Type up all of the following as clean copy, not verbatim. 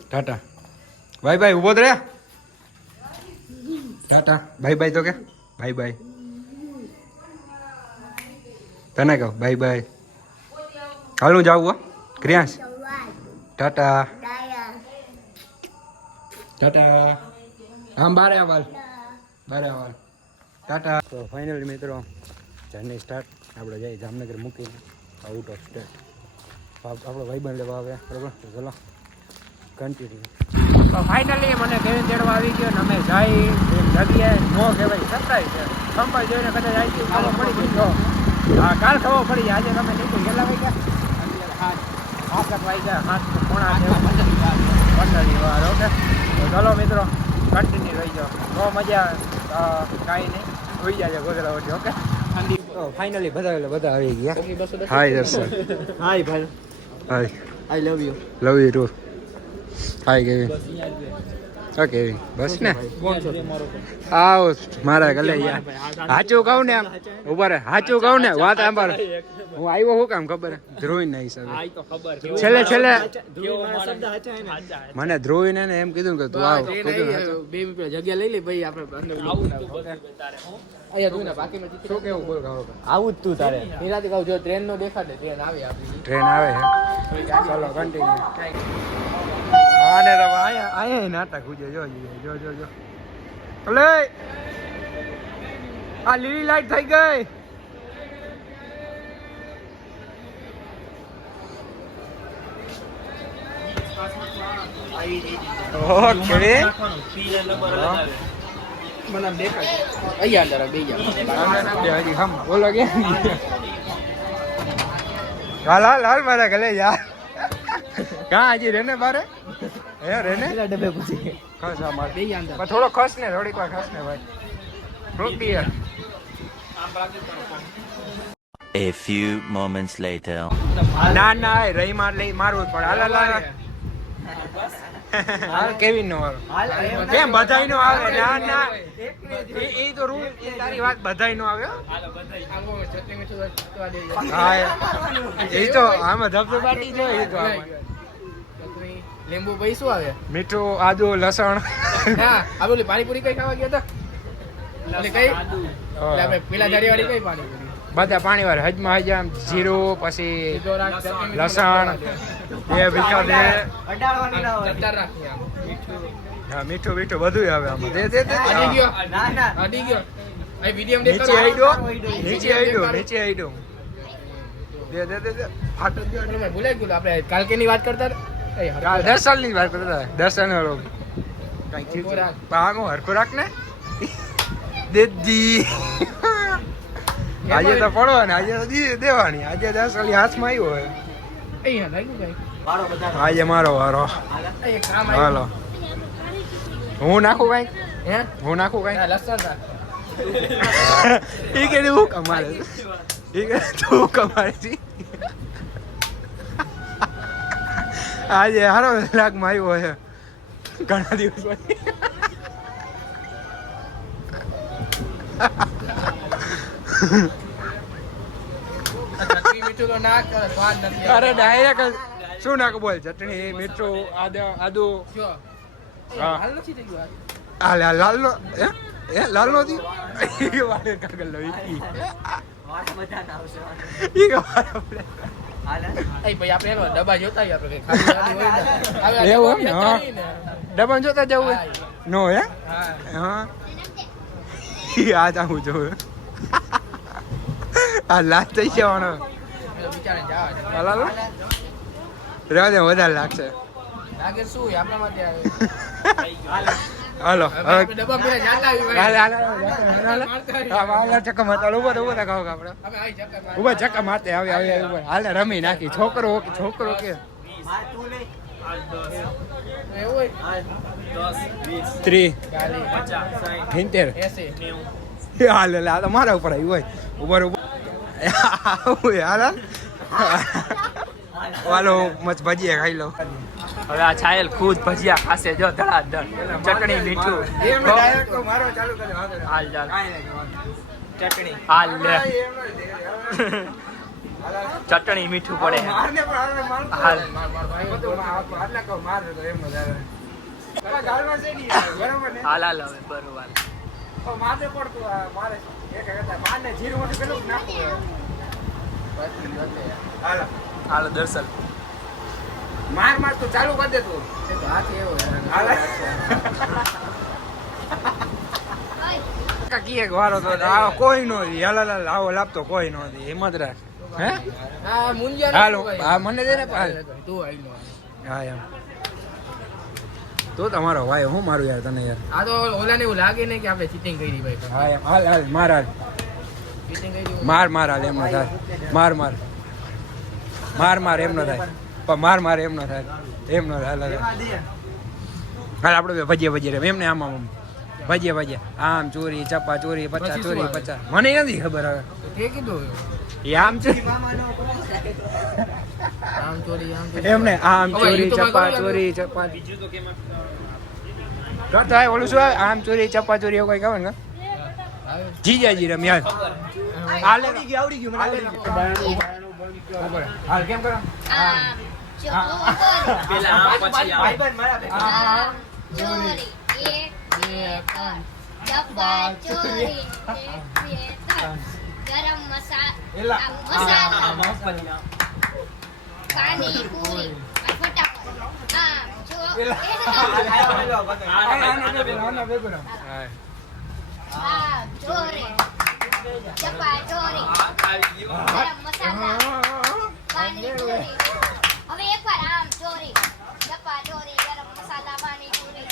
Tata bye bye ઉભો રે Tata bye bye તો કે બાય બાય તને કહો બાય બાય હાલ હું જાઉં હો ક્રિયાંશ ટાટા ટાટા આમ બારે આવાલ ટાટા તો ફાઇનલી મિત્રો જર્ની સ્ટાર્ટ આપણે જઈએ જામનગર મૂકીને આઉટ ઓફ સ્ટેટ આપણો ભાઈબંધ લેવા આવે બરાબર તો ચલો કન્ટિન્યુ તો ફાઇનલી મને કેવીન તેડવા આવી ગયો ને અમે જઈ જગ્યાએ નો કહેવાય સત્તાઈ છે કંપાઈ જોઈને કદાચ આવી ગયું ખબર પડી ગઈ હા કાલ ખબર પડી આજે તમે નીકળી ગયેલા વાઈ ગયા હાથ વાઈ ગયા હાથ પોણા 15 વાર ઓકે તો ચલો મિત્રો કન્ટિન્યુ રહી જાઓ બહુ મજા કાંઈ નહીં હોઈ જાય ગોગલા ઓછી ઓકે ફાઇનલી બધા આવી ગયા હાય દર્શન હાય ભાઈ hi I love you too hi Kevin okay બસ ને આવો મારા ગલે યાર સાચું કહું ને આમ ઉભા રે સાચું કહું ને વાત આંબાર હું આવ્યો હું કામ ખબર ધ્રુવીન ના હિસાબે છેલ્લે મને ધ્રુવીને ને એમ કીધું કે તું આવ બે જગ્યા લઈ લે ભાઈ આપણે શું કેવું બોલ આવું જ તું તારે નિરાતે કહું જો ટ્રેન નો દેખાડે ટ્રેન આવે આપણી ટ્રેન આવે છે ચાલો કન્ટિન્યુ આને તો આયા નાટક ગુજે જો અલે આ લીલી લાઈટ થઈ ગઈ ઓકે મને દેખાય અહીંયા અંદર બે જા હમ બોલો કે હાલ મારા ગલે યાર કहाँ आज रहने बारे है रहने ડબ્બે પૂછી खस हमारे બે જા અંદર पर थोड़ा खस ने थोड़ी कोई खस ने भाई रुक दिया A few moments later. ના રહી મારવું જ પડે હાલ હાલ કેવિન નો આવે કેમ બધાઈ નો આવે ના એ તો રૂલ તારી વાત બધાઈ નો આવે હા એ તો આમાં ધબધબ બાટી જો એ તો આમાં લીંબુ ભાઈ શું આવે મીઠું આદુ લસણ હા આ બોલી પાણીપુરી કઈ ખાવા ગયા હતા એટલે કઈ એટલે આપણે પેલા દાડીવાળી કઈ પાણીપુરી બધા પાણી વાળા હજમાં હજામ જીરું પછી લસણ બે મીઠા દે હા મીઠું બધું આવે આમાં દે અડી ગયો અડી ગયો આ વિડિયો નીચે આઈડો દે ફાટ આપણે ભૂલાઈ ગયું આપણે કાલ કેની વાત કરતા હતા 10 સાલની વાત કરતા 10 વાળો કઈ પામો હરકો રાખ ને દેદી આજે તો પડો ને આજે તો દેવાની આજે 10 સાલી હાથમાં આવ્યો હોય અહીંયા લાગ્યું ભાઈ આજે મારો વારો હાલો હું નાખું કઈ હે હું નાખું કઈ લસણ ઈ કે હું કમારે ઈ કે તું કમારે છી આજે હારો લાગમાં આવ્યો છે ઘણા દિવસ પછી મીઠું તો નાખ સ્વાદ નથી અરે ડાયરેક્ટ શું નાખું બોલ ચટણી મીઠું આદુ હા હાલ નથી થઈ ગયું હાલ લાલ નો લાલ નો દી વાડે કાગળ લો ઈ એ ભાઈ આપણે એનો ડબ્બા જોતા આપણે ખાલી એવું એમ હા ડબ્બા જોતા જવું નો હે હા આ જાઉં જોઉં આ લાસ્ટ થઈ જવાનો બિચારા જવા હાલ રહેવા દે વધારે લાગશે લાગે શું આપણા માટે આવે હાલો હવે ડબ્બા પેલા જાતા હાલ ચક્કર મારતા ઉભો ખાવ આપણે હવે આઈ ચક્કર માર ઉભા ચક્કર મારતે આવી ઉપર હાલ રમી નાખી છોકરો કે કે એવું 3 ગાલી 70 80 હાલ આ તો મારા ઉપર આવી હોય ઉભર હાલ વાલો મત ભજીયા ખાઈ લો હવે આ છાયલ ખુદ ભજીયા ખાશે જો ધડાધડ ચટણી મીઠું મારો ચાલુ કર્યો હાલ ચાલ ચટણી હાલ લે ચટણી મીઠું પડે મારને પણ હાલ. માર ભાઈ બધું આટલા કહું માર તો એમ જ આવે. તારા ગાળમાં છે નહીં આવે, બરાબર ને? હાલ હાલ હવે બરોબર તો માથે પડતું આ મારે એક કરતા મારને જીરું મોટું પેલું જ નાખવું હાલ હાલ દર્શન માર તો ચાલુ કરી દે તું હાથ એવો હાલ કાકી એક વારો તો આ કોઈ નો દી હાલ હાલ આવો લાપતો કોઈ નો દી હિંમત રાખ હે હા મુંજ્યા હાલો આ મને દે ને હાલ તું આઈ નો હા એમ તો તમારો ભાઈ હું મારું યાર તને યાર આ તો ઓલાને એવું લાગે ને કે આપણે ચીટિંગ કરી ભાઈ હા એમ હાલ હાલ માર હાલ ચીટિંગ કરી માર માર હાલ એમ ન થાય માર માર માર માર એમ ન થાય પણ માર માર એમ ન થાય એમ ન થાય હાલ હાલ હાલ આપણે ભજીયા ભજીયા એમને આમ આમ ભજીયા ભજીયા આમ ચોરી ચપ્પા ચોરી 50 ચોરી 50 મને નથી ખબર હવે તે કીધું એ આમ છે આમ ચોરી એમને આમ ચોરી ચપ્પા ચોરી ચપ્પા કરતા હોય ઓલું શું આવે આમ ચોરી ચપ્પા ચોરી એવું કઈ કહે ને જીજાજી રમ્યા હાલે આવડી ગયું હાલ કેમ કરો પેલા આ પછી આ ચોરી એક બે ત્રણ ચપ્પા ચોરી એક બે ત્રણ ગરમ મસાલા મસાલા પાણી પૂરી ફટાફટ આમ ચોરી ચપ્પા ચોરી ગરમ મસાલા પાણી પૂરી હવે એકવાર આમ ચોરી ચપ્પા ચોરી ગરમ મસાલા પાણી પૂરી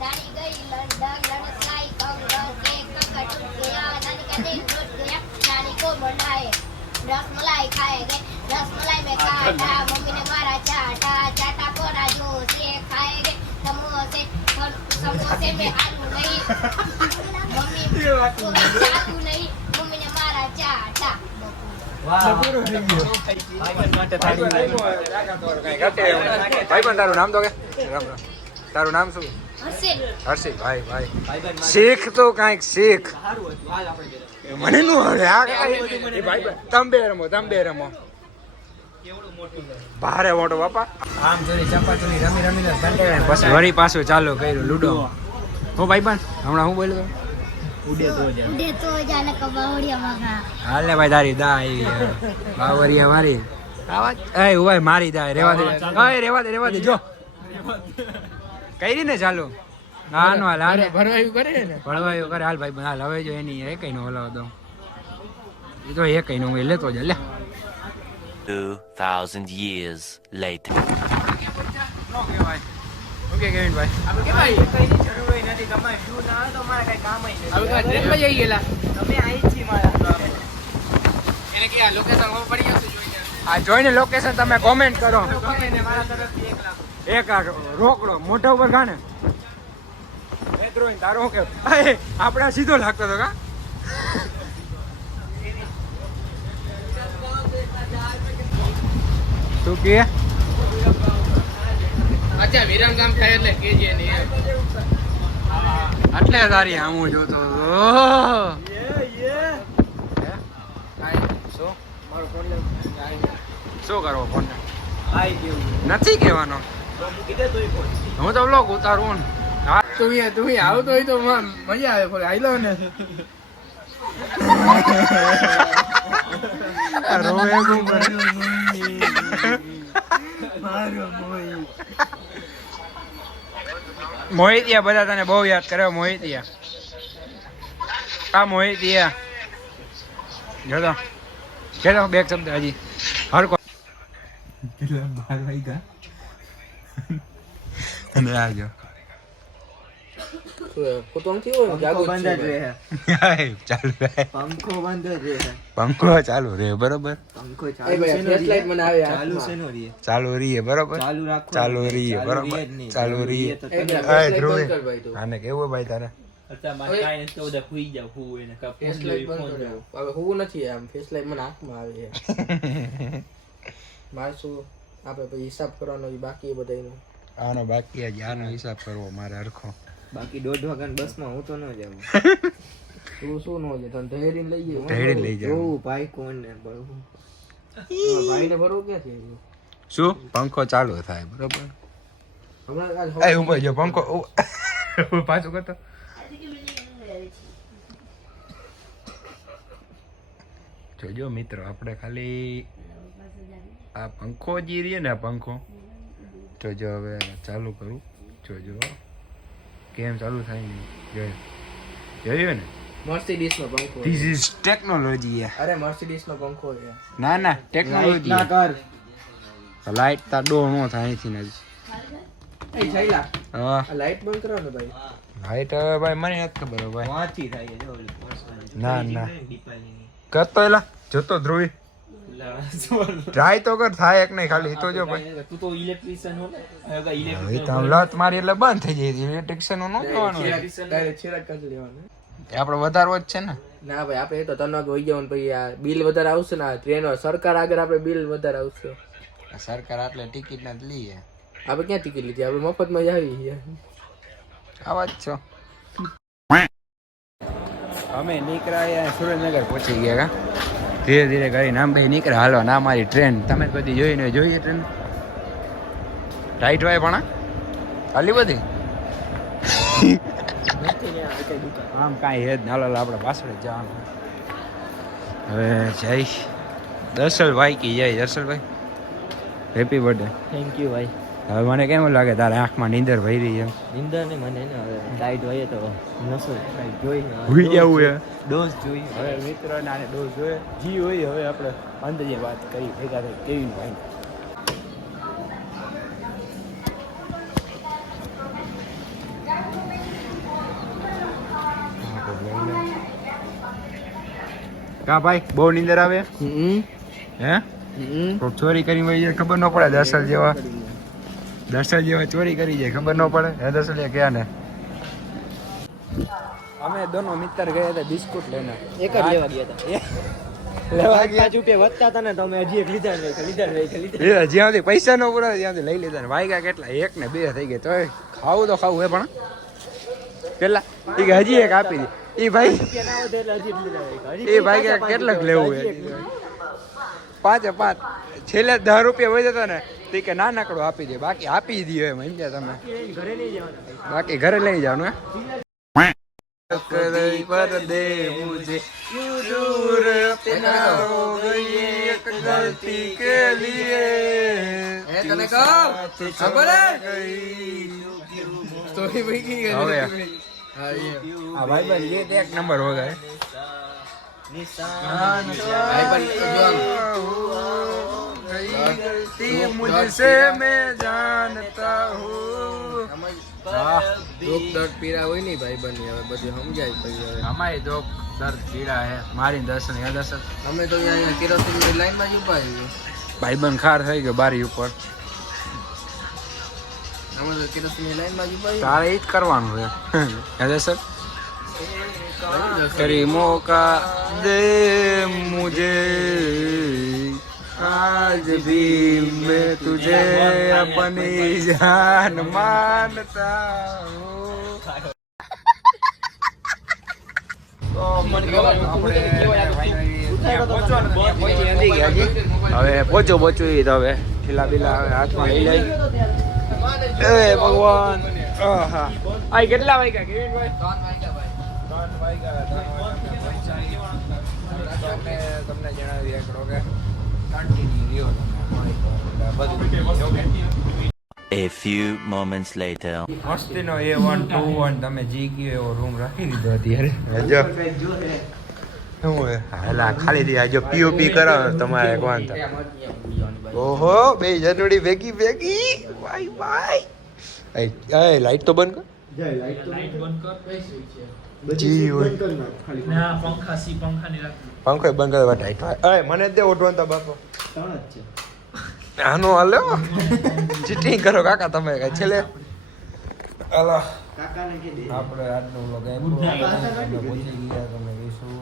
નાની ગઈ લંડન લણસાઈ કંગન કેક કકટ ગયા નાની का दिन टूट गया नानी को मनाए रसमलाई खाए गए रसमलाई में काटा मम्मी ने मारा चाटा चाटा कोरा जूस ये खाए गए समोसे समोसे में आलू नहीं मम्मी आलू नहीं मम्मी ने मारा चाटा ભાઈ પણ તારું નામ તો કે રામ રામ તારું નામ શું હર્ષિત ભાઈ ભાઈ શીખ તો કાંઈક શીખ મને નું હવે આ ભાઈ તમે બે રમો ભારે મોટો બાપા આમ ચોરી ચંપા ચોરી રમી રમીને પછી વળી પાછું ચાલુ કર્યું લૂડો હો ભાઈ પણ હમણાં હું બોલ્યો उड़े तो जाने का बावड़िया मगा હાલ ને ભાઈ તારી દા આવી બાવરિયા મારી આવાજ એ ઉભાઈ મારી દા રેવા દે રેવા દે જો કરી ને ચાલુ ના નો હાલ હાલ ભરવાયું કરે ને ભળવાયો કરે હાલ ભાઈ હાલ હવે જો એની એ કઈ નો હલાવ દો એ તો એ કઈ નો હું લેતો જા લે 2000 years later. ઓકે કેવિન ભાઈ આપણે કેવાય કઈ જરૂર નથી તમારે શું ના તો મારે કઈ કામ જ આપણે ટ્રેનમાં જઈ ગયેલા તમે અહીં છી મારા એને કે આ લોકેશન ખબર પડી જશે જોઈને આ જોઈને લોકેશન તમે કોમેન્ટ કરો મારા તરફથી 1 લાખ એક આ રોકડો મોઢા ઉપર ગાને એ દ્રોહીન તારો કે આપણે સીધો લાગતો હતો કા તું કે અચ્છા વિરામ કામ થાય એટલે કેજે ને એટલે તારી આમું જોતો શું મારો ફોન લે શું કરવો ફોન આઈ ગયું નથી કહેવાનો તો મૂકી દે તોય ફોન હું તો બ્લોગ ઉતારું ને હા તું આવતો હોય તો મજા આવે પણ આઈ લો ને રોવે ગુમ મોહિતિયા બધા તને બહુ યાદ કરે મોહિતિયા આ મોહિતિયા જોતો કેતો બે શબ્દ હજી હરકો કેટલા 12 વાગ્યા અને આજો કુટુંબથી હોય જાગો ચાલુ રહે પંખો બંધ રહે પંખો ચાલુ રહે બરોબર પંખો એ ભાઈ ફ્લેશલાઇટ મને આવે ચાલુ છે નો રે ચાલુ રહીએ બરોબર ચાલુ રાખો ચાલુ રહીએ બરોબર ચાલુ રહીએ આને કેવું ભાઈ તારે અચ્છા માં કાઈ નથી તો ઉદા હુઈ જાવ હું એને કા ફ્લેશલાઇટ બંધ કરો હવે હું નથી આમ ફ્લેશલાઇટ મને હાથમાં આવે છે મારે શું આપણે પછી હિસાબ કરવાનો બાકી એ બધાનો આનો બાકી જ આનો હિસાબ કરવો મારે હરખો બાકી 1:30 વાગ્યાની બસમાં હું તો ન જાઉં. તું શું નો છે તને ધૈર્ય લઈ ગયો ધૈર્ય લઈ જાવ જોવું ભાઈ કોણ ને બહુ. ભાઈને ભરવું ક્યાં છે શું પંખો ચાલુ થાય બરોબર હમણાં આજ એ ઉભો જો પંખો પાછું કરતો જોજો મિત્રો આપણે ખાલી આ પંખો જે રહીએ ને આ પંખો જોજો હવે ચાલુ કરું જોજો કેમ ચાલુ થાય ને જોયું ને મર્સિડીઝ નો પંખો ધીસ ઇઝ ટેકનોલોજી અરે મર્સિડીઝ નો પંખો છે ના ના ટેકનોલોજી કર લાઈટ તા ડો નો થાય અહીંથી ને એ છૈલા હા આ લાઈટ બંધ કરો ને ભાઈ લાઈટ હવે ભાઈ મને નથી ખબર હવે ભાઈ વાંચી થાય છે જો ઓલી પોસ્ટ ના ના દીપાલીની. કરતો એલા જોતો ધ્રુવી ટ્રાય તો કર થાય એક નહીં ખાલી તો જો ભાઈ તું તો ઇલેક્ટ્રિશિયન હો ને હવે હવે ઇલેક્ટ્રિશિયન તો લત મારી એટલે બંધ થઈ જાય ઇલેક્ટ્રિશિયન નું ન કહેવાનું ડાયરેક્ટ છેડા કરી લેવાનું આપણે વધારવો જ છે ને ના ભાઈ આપણે એ તો તનક હોઈ જવાનું ભાઈ આ બિલ વધારે આવશે ને આ ટ્રેનો સરકાર આગળ આપણે બિલ વધારે આવશે સરકાર આટલે ટિકિટ ના લઈએ આપણે ક્યાં ટિકિટ લીધી આપણે મફતમાં જ આવી છીએ આવા જ છો અમે નીકળ્યા સુરેન્દ્રનગર પહોંચી ગયા કા ધીરે ધીરે કરીને આમ ભાઈ નીકળે હાલવા ના મારી ટ્રેન તમે બધી જોઈને જોઈએ ટ્રેન ટાઈટ હોય પણ હાલી બધી આમ કાંઈ હે જ ના હાલો આપણે પાછળ જ જવાનું હવે જય દર્શલભાઈ કી જય દર્શલભાઈ હેપી બર્થડે થેન્ક યુ ભાઈ. હવે મને કેમ લાગે તારે આંખમાં નીંદર ભરી રહી એમ નિંદર ને મને ને હવે ટાઈટ હોય તો નસો જોઈ ભૂઈ જવું હે ડોઝ જોઈ હવે મિત્રોને આને ડોઝ જોઈએ જી હોય હવે આપણે અંદરની વાત કરી ભેગા થઈ કેવી ભાઈ કા ભાઈ બહુ નીંદર આવે હે કોક ચોરી કરી હોય છે ખબર ન પડે દર્શન જેવા ચોરી કરી જાય ખબર ન પડે હે દર્શન ક્યાં ને અમે દોનો મિત્ર ગયા હતા બિસ્કુટ લઈને એક જ લેવા ગયા હતા લેવા ગયા 5 રૂપિયા વધતા હતા ને તો અમે હજી એક લીધા ને જ્યાંથી પૈસા ન પૂરા ત્યાંથી લઈ લીધા ને વાગ્યા કેટલા 1 ને 2 થઈ ગયા તોય ખાવું તો ખાવું હે પણ કેટલા એ કે હજી એક આપી દે એ ભાઈ એ ભાઈ કે કેટલાક લેવું હે 5 છેલ્લે 10 રૂપિયા હોય જતા ને તો કે નાનકડો આપી દે બાકી આપી દઈએ એમ સમજ્યા તમે ઘરે નહીં જવાના બાકી ઘરે લઈ જવાનું पर दे मुझे यूं दूर अपना हो गई एक गलती के लिए તને કહું ખબર હે સ્ટોરી ભાઈ કી હવે હા એ આ ભાઈ બન ये तो एक नंबर हो गए ભાઈ પણ જો गलती मुझसे मैं जानता हूँ દુઃખ દર્દ પીડા હોય નહીં ભાઈ બની હવે બધું સમજાય પછી હવે हमारे दो दर्द पीड़ा है मारी दर्शन या दर्शन અમે તો અહીંયા કેરોસીન લાઈનમાં જ ઉભા છીએ ભાઈ બન ખાર થઈ ગયો બારી ઉપર અમે તો કેરોસીન લાઈનમાં જ ઉભા તારે ઈ જ કરવાનું છે હે દર્શન કરી मौका दे मुझे आज भी मैं तुझे अपनी जान मानता हूँ હવે પહોંચું તો હવે ખીલા બીલા હવે હાથમાં લઈ જાય એ ભગવાન આહા આ કેટલા વાગ્યા કેવિનભાઈ 3 વાગ્યા તમને જણાવી એકડો કે કન્ટિન્યુ રહ્યો A few moments later. મસ્તીનો A1 2 તમે જી કયો એવો રૂમ રાખી દીધો અત્યારે જો શું હે હાલા ખાલી દી આજો પીઓપી કરાવો તમારે કોણ ઓહો બે જનોડી ભેગી બાય બાય એ લાઈટ તો બંધ કર જી હોય પંખો બંધ કરવા ટાઈટ હોય મને દે ઓઢવાનું તા બાપો આનો હાલો ચીટિંગ કરો કાકા તમે કઈ છેલ્લે હાલો આપણે આજનો વ્લોગ પહોંચી ગયા તમે વિશું